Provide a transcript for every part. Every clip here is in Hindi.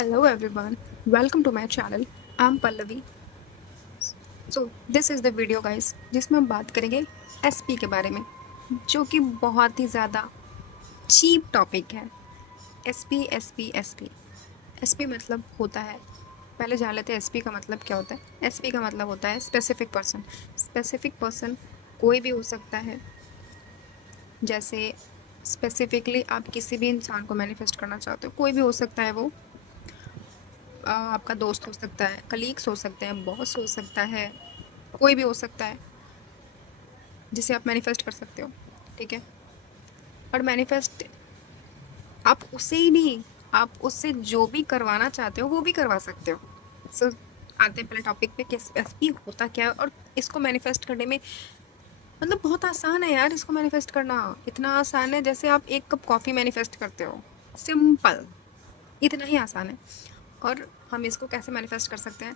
Hello everyone, welcome to my channel. I'm Pallavi. So this is the video guys जिसमें हम बात करेंगे एसपी के बारे में जो कि बहुत ही ज़्यादा चीप टॉपिक है। एसपी एसपी एसपी एसपी मतलब होता है, पहले जान लेते हैं एसपी का मतलब क्या होता है। एसपी का मतलब होता है स्पेसिफिक पर्सन। स्पेसिफिक पर्सन कोई भी हो सकता है। जैसे स्पेसिफिकली आप किसी भी इंसान को मैनिफेस्ट करना चाहते हो, कोई भी हो सकता है वो। आपका दोस्त हो सकता है, कलीग्स हो सकते हैं, बॉस हो सकता है, कोई भी हो सकता है जिसे आप मैनिफेस्ट कर सकते हो। ठीक है। और मैनिफेस्ट आप उससे ही नहीं, आप उससे जो भी करवाना चाहते हो वो भी करवा सकते हो। सो आते हैं पहले टॉपिक पे कि एसपी होता क्या है और इसको मैनिफेस्ट करने में मतलब बहुत आसान है यार। इसको मैनिफेस्ट करना इतना आसान है जैसे आप एक कप कॉफ़ी मैनिफेस्ट करते हो। सिंपल, इतना ही आसान है। और हम इसको कैसे मैनिफेस्ट कर सकते हैं?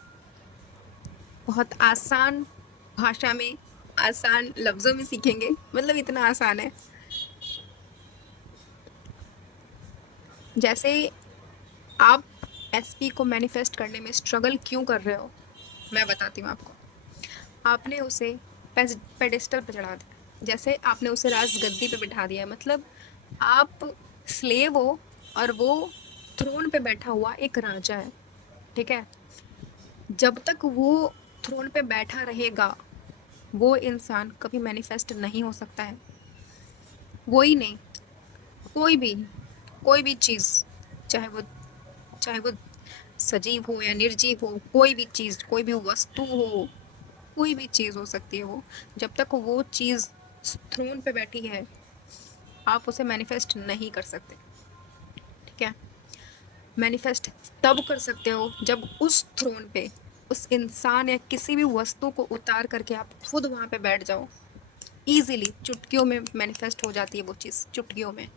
बहुत आसान भाषा में, आसान लफ्जों में सीखेंगे, मतलब इतना आसान है। जैसे आप एसपी को मैनिफेस्ट करने में स्ट्रगल क्यों कर रहे हो, मैं बताती हूँ आपको। आपने उसे पेडिस्टल पे चढ़ा दिया, जैसे आपने उसे राजगद्दी पे बिठा दिया, मतलब आप स्लेव हो और वो थ्रोन पे बैठा हुआ एक राजा है। ठीक है। जब तक वो थ्रोन पे बैठा रहेगा वो इंसान कभी मैनिफेस्ट नहीं हो सकता है। वो ही नहीं, कोई भी, कोई भी चीज, चाहे वो सजीव हो या निर्जीव हो, कोई भी चीज, कोई भी वस्तु हो, कोई भी चीज हो सकती है वो। जब तक वो चीज थ्रोन पे बैठी है आप उसे मैनिफेस्ट नहीं कर सकते। ठीक है। मैनिफेस्ट तब कर सकते हो जब उस थ्रोन पे उस इंसान या किसी भी वस्तु को उतार करके आप खुद वहां पे बैठ जाओ। इजीली चुटकियों में मैनिफेस्ट हो जाती है वो चीज, चुटकियों में।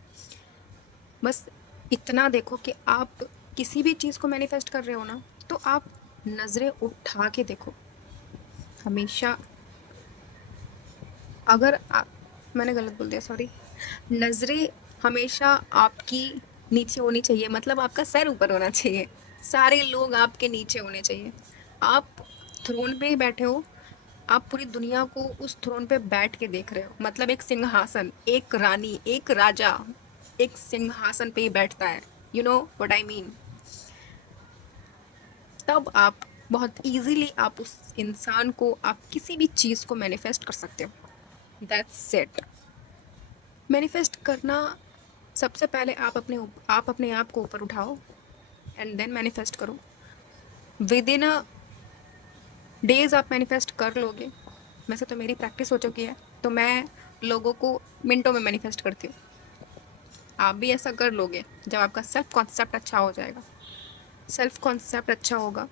बस इतना देखो कि आप किसी भी चीज को मैनिफेस्ट कर रहे हो ना, तो आप नजरें उठा के देखो हमेशा। अगर आप, मैंने गलत बोल दिया, सॉरी। नजरें हमेशा आपकी नीचे होनी चाहिए, मतलब आपका सर ऊपर होना चाहिए, सारे लोग आपके नीचे होने चाहिए। आप थ्रोन पे ही बैठे हो, आप पूरी दुनिया को उस थ्रोन पे बैठ के देख रहे हो, मतलब एक सिंहासन, एक रानी, एक राजा एक सिंहासन पे ही बैठता है। You know what I mean. तब आप बहुत इजीली आप उस इंसान को, आप किसी भी चीज को मैनिफेस्ट कर सकते हो। That's it. मैनिफेस्ट करना, सबसे पहले आप अपने आप को ऊपर उठाओ एंड देन मैनिफेस्ट करो। विद इन अ डेज आप मैनिफेस्ट कर लोगे। वैसे तो मेरी प्रैक्टिस हो चुकी है, तो मैं लोगों को मिनटों में मैनिफेस्ट करती हूँ। आप भी ऐसा कर लोगे जब आपका सेल्फ कॉन्सेप्ट अच्छा हो जाएगा। सेल्फ कॉन्सेप्ट अच्छा होगा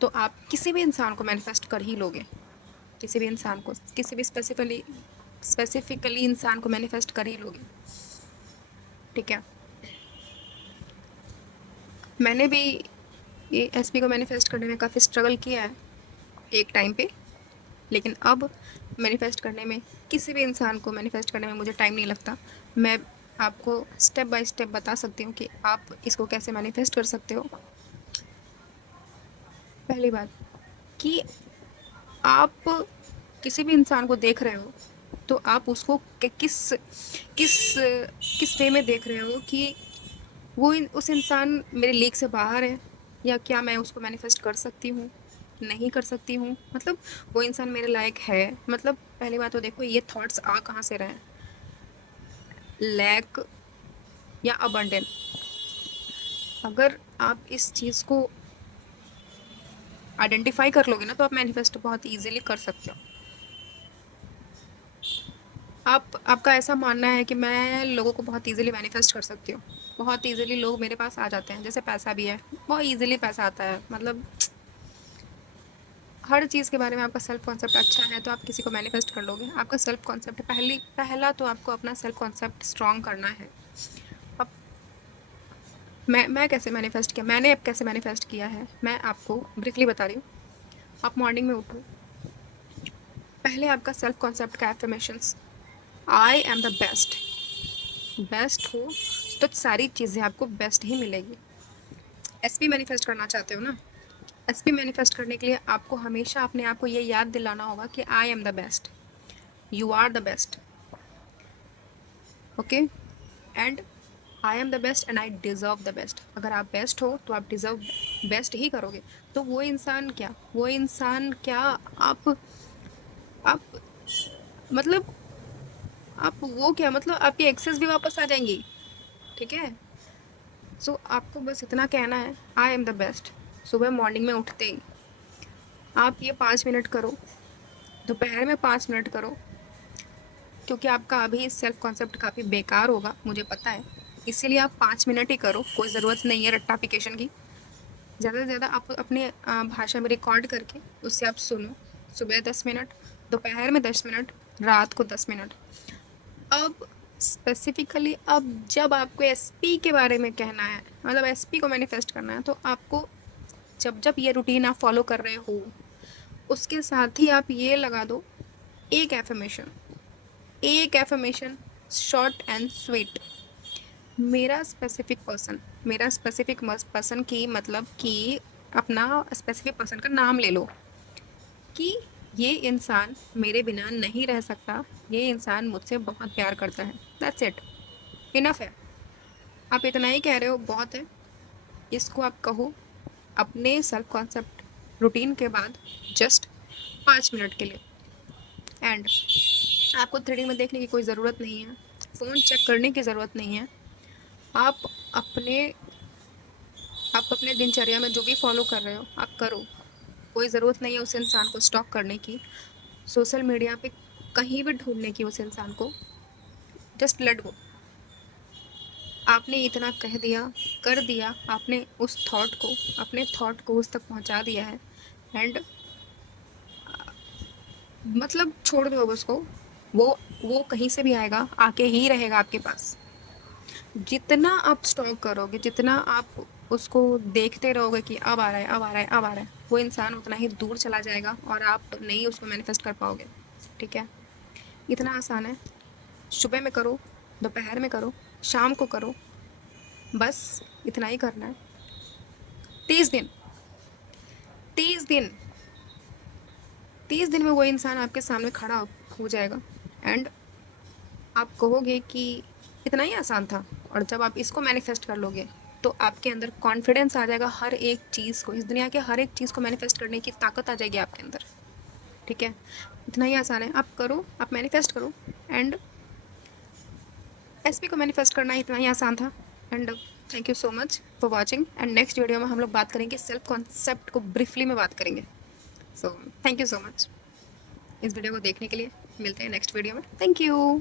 तो आप किसी भी इंसान को मैनिफेस्ट कर ही लोगे। किसी भी इंसान को, किसी भी स्पेसिफिकली इंसान को मैनिफेस्ट कर ही लोगे। ठीक है। मैंने भी ये एसपी को मैनिफेस्ट करने में काफ़ी स्ट्रगल किया है एक टाइम पे, लेकिन अब मैनिफेस्ट करने में, किसी भी इंसान को मैनिफेस्ट करने में मुझे टाइम नहीं लगता। मैं आपको स्टेप बाय स्टेप बता सकती हूँ कि आप इसको कैसे मैनिफेस्ट कर सकते हो। पहली बात कि आप किसी भी इंसान को देख रहे हो तो आप उसको किस किस वे में देख रहे हो कि उस इंसान मेरे लीग से बाहर है, या क्या मैं उसको मैनिफेस्ट कर सकती हूँ, नहीं कर सकती हूँ, मतलब वो इंसान मेरे लायक है। मतलब पहली बात तो देखो ये थॉट्स आ कहाँ से रहे हैं, लैक या अबंडेंट। अगर आप इस चीज़ को आइडेंटिफाई कर लोगे ना तो आप मैनिफेस्ट बहुत इजीली कर सकते हो। आपका ऐसा मानना है कि मैं लोगों को बहुत इजीली मैनिफेस्ट कर सकती हूँ, बहुत इजीली लोग मेरे पास आ जाते हैं, जैसे पैसा भी है, बहुत इजीली पैसा आता है, मतलब हर चीज़ के बारे में आपका सेल्फ कॉन्सेप्ट अच्छा है तो आप किसी को मैनिफेस्ट कर लोगे। आपका सेल्फ कॉन्सेप्ट पहला तो आपको अपना सेल्फ कॉन्सेप्ट स्ट्रॉन्ग करना है। अब मैं कैसे मैनिफेस्ट किया, मैंने अब कैसे मैनिफेस्ट किया है मैं आपको ब्रीफली बता रही हूँ। आप मॉर्निंग में उठो, पहले आपका सेल्फ कॉन्सेप्ट का affirmations, I am the best. Best हो तो सारी चीज़ें आपको बेस्ट ही मिलेगी। एसपी मैनिफेस्ट करना चाहते हो ना, एसपी मैनिफेस्ट करने के लिए आपको हमेशा अपने आप को ये याद दिलाना होगा कि I am the best, you are the best, okay, and I am the best and I deserve the best. अगर आप बेस्ट हो तो आप डिज़र्व बेस्ट ही करोगे। तो वो इंसान क्या, वो इंसान क्या, आप मतलब आप वो क्या, मतलब आपकी एक्सेस भी वापस आ जाएंगी, ठीक है। सो आपको बस इतना कहना है, आई एम द बेस्ट। सुबह मॉर्निंग में उठते ही आप ये 5 मिनट करो, दोपहर में 5 मिनट करो, क्योंकि आपका अभी सेल्फ कॉन्सेप्ट काफ़ी बेकार होगा, मुझे पता है, इसीलिए आप 5 मिनट ही करो, कोई ज़रूरत नहीं है रट्टाफिकेशन की। ज़्यादा से ज़्यादा आप अपने भाषा में रिकॉर्ड करके उससे आप सुनो। सुबह 10 मिनट, दोपहर में 10 मिनट, रात को 10 मिनट। अब स्पेसिफिकली अब जब आपको एसपी के बारे में कहना है, मतलब एसपी को मैनिफेस्ट करना है, तो आपको जब जब ये रूटीन आप फॉलो कर रहे हो, उसके साथ ही आप ये लगा दो एक एफर्मेशन, एक एफर्मेशन, शॉर्ट एंड स्वीट। मेरा स्पेसिफिक पर्सन, मेरा स्पेसिफिक पर्सन की मतलब कि अपना स्पेसिफिक पर्सन का नाम ले लो कि ये इंसान मेरे बिना नहीं रह सकता, ये इंसान मुझसे बहुत प्यार करता है, दैट्स इट, इनफ है। आप इतना ही कह रहे हो, बहुत है। इसको आप कहो अपने सेल्फ कॉन्सेप्ट रूटीन के बाद जस्ट 5 मिनट के लिए। एंड आपको थ्रेडिंग में देखने की कोई ज़रूरत नहीं है, फ़ोन चेक करने की ज़रूरत नहीं है। आप अपने आप अपने दिनचर्या में जो भी फॉलो कर रहे हो आप करो, कोई ज़रूरत नहीं है उस इंसान को स्टॉक करने की, सोशल मीडिया पे कहीं भी ढूंढने की उस इंसान को। Just let go. आपने इतना कह दिया, कर दिया, आपने उस थॉट को, अपने थॉट को उस तक पहुंचा दिया है। एंड मतलब छोड़ दो अब उसको, वो कहीं से भी आएगा, आके ही रहेगा आपके पास। जितना आप स्टॉक करोगे, जितना आप उसको देखते रहोगे कि अब आ रहा है, अब आ रहा है, अब आ रहा है, वो इंसान उतना ही दूर चला जाएगा और आप नहीं उसको मैनिफेस्ट कर पाओगे, ठीक है। इतना आसान है। सुबह में करो, दोपहर में करो, शाम को करो, बस इतना ही करना है। 30 दिन, 30 दिन, 30 दिन में वो इंसान आपके सामने खड़ा हो जाएगा। एंड आप कहोगे कि इतना ही आसान था। और जब आप इसको मैनिफेस्ट कर लोगे तो आपके अंदर कॉन्फिडेंस आ जाएगा, हर एक चीज़ को, इस दुनिया के हर एक चीज़ को मैनिफेस्ट करने की ताकत आ जाएगी आपके अंदर, ठीक है। इतना ही आसान है, आप करो, आप मैनिफेस्ट करो। एंड एसपी को मैनिफेस्ट करना इतना ही आसान था। And thank you so much for watching. And next video में हम लोग बात करेंगे सेल्फ कॉन्सेप्ट को, ब्रीफली में बात करेंगे। So thank you so much इस वीडियो को देखने के लिए। मिलते हैं नेक्स्ट वीडियो में। Thank you.